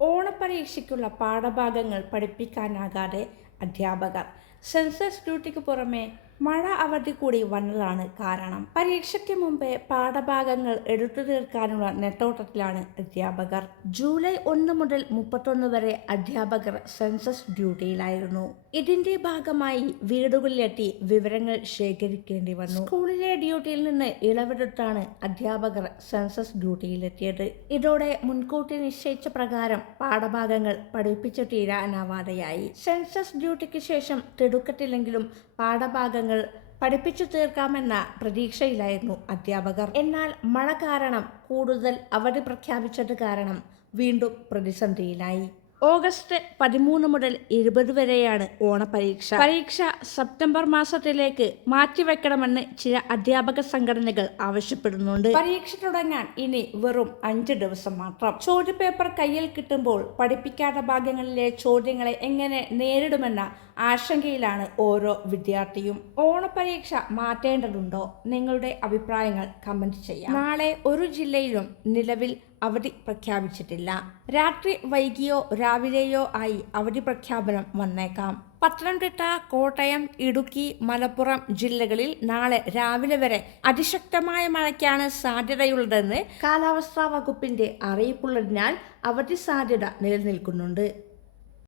ഓണപരീക്ഷയ്ക്കുള്ള പാഠഭാഗങ്ങൾ പഠിപ്പിക്കാനാകാതെ അധ്യാപകർ. സെൻസസ് ഡ്യൂട്ടിക്ക് പുറമെ മഴ അവധി കൂടി വന്നതാണ് കാരണം. പരീക്ഷയ്ക്ക് മുമ്പേ പാഠഭാഗങ്ങൾ എടുത്തു തീർക്കാനുള്ള നെട്ടോട്ടത്തിലാണ് അധ്യാപകർ. ജൂലൈ 1 മുതൽ 31 വരെ അധ്യാപകർ സെൻസസ് ഡ്യൂട്ടിയിലായിരുന്നു. ഇതിന്റെ ഭാഗമായി വീടുകളിലെത്തി വിവരങ്ങൾ ശേഖരിക്കേണ്ടി വന്നു. സ്കൂളിലെ ഡ്യൂട്ടിയിൽ നിന്ന് ഇളവെടുത്താണ് അധ്യാപകർ സെൻസസ് ഡ്യൂട്ടിയിലെത്തിയത്. ഇതോടെ മുൻകൂട്ടി നിശ്ചയിച്ച പ്രകാരം പാഠഭാഗങ്ങൾ പഠിപ്പിച്ചു തീരാനാവാതെയായി. സെൻസസ് ഡ്യൂട്ടിക്ക് ശേഷം തിടുക്കത്തിലെങ്കിലും പാഠഭാഗങ്ങൾ പഠിപ്പിച്ചു തീർക്കാമെന്ന പ്രതീക്ഷയിലായിരുന്നു അധ്യാപകർ. എന്നാൽ മഴ കാരണം കൂടുതൽ അവധി പ്രഖ്യാപിച്ചത് കാരണം വീണ്ടും പ്രതിസന്ധിയിലായി. ഓഗസ്റ്റ് 13 മുതൽ 20 വരെയാണ് ഓണപരീക്ഷ. പരീക്ഷ സെപ്റ്റംബർ മാസത്തിലേക്ക് മാറ്റിവെക്കണമെന്ന് ചില അധ്യാപക സംഘടനകൾ ആവശ്യപ്പെടുന്നുണ്ട്. പരീക്ഷ തുടങ്ങാൻ ഇനി വെറും 5 ദിവസം മാത്രം. ചോദ്യപേപ്പർ കയ്യിൽ കിട്ടുമ്പോൾ പഠിപ്പിക്കാത്ത ഭാഗങ്ങളിലെ ചോദ്യങ്ങളെ എങ്ങനെ നേരിടുമെന്ന ആശങ്കയിലാണ് ഓരോ വിദ്യാർത്ഥിയും. ഓണപരീക്ഷ മാറ്റേണ്ടതുണ്ടോ? നിങ്ങളുടെ അഭിപ്രായങ്ങൾ കമന്റ് ചെയ്യാം. നാളെ ഒരു ജില്ലയിലും നിലവിൽ അവധി പ്രഖ്യാപിച്ചിട്ടില്ല. രാത്രി വൈകിയോ രാവിലെയോ ആയി അവധി പ്രഖ്യാപനം വന്നേക്കാം. പത്തനംതിട്ട, കോട്ടയം, ഇടുക്കി, മലപ്പുറം ജില്ലകളിൽ നാളെ രാവിലെ വരെ അതിശക്തമായ മഴയ്ക്കാണ് സാധ്യതയുള്ളതെന്ന് കാലാവസ്ഥാ വകുപ്പിന്റെ അറിയിപ്പുള്ളതിനാൽ അവധി സാധ്യത നിലനിൽക്കുന്നുണ്ട്.